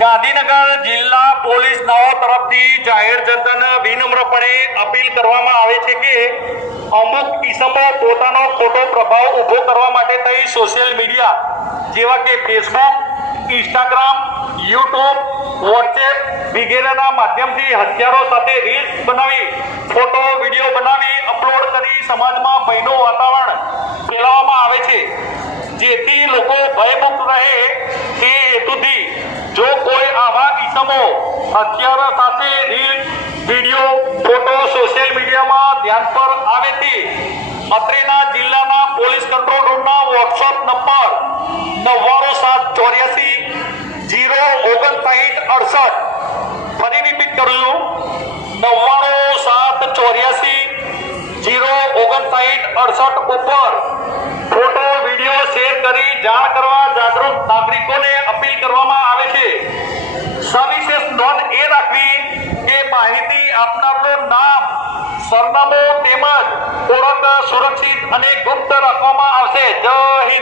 ગાંધીનગર જિલ્લા પોલીસ નાઓ તરફથી જાહેર જનતાને વિનમ્રપણે અપીલ કરવામાં આવે છે કે અમુક કિસ્મો પોતાનો ખોટો પ્રભાવ ઊભો કરવા માટે થઈ સોશિયલ મીડિયા જેવા કે ફેસબુક, ઇન્સ્ટાગ્રામ, યુટ્યુબ, વોટ્સએપ વગેરેના માધ્યમથી હથિયારો સાથે રીલ્સ બનાવી, ફોટો વિડીયો બનાવી અપલોડ કરી સમાજમાં ભયનું વાતાવરણ ફેલાવવામાં આવે છે, જેથી લોકો ભયમુક્ત રહે તે હેતુથી જો કોઈ આવા કિસ્મો હથિયારો સાથે રીલ, વિડીયો, ફોટો સોશિયલ મીડિયામાં ધ્યાન પર આવે તે અત્રેના જિલ્લાના પોલીસ કંટ્રોલ રૂમના વોટ્સઅપ નંબર 99784 05968 ફરી રિપીટ કરું છું 99784 05968 ઉપર ફોટો વિડીયો શેર કરી જાણ કરવા જાગૃત નાગરિકોને અપીલ કરવામાં આવે છે। સવિશેષ નોંધ એ રાખવી કે માહિતી આપનારનું નામ, સરનામું તેમજ ઓળખ સુરક્ષિત અને ગુપ્ત રાખવામાં આવશે। જય હિન્દ।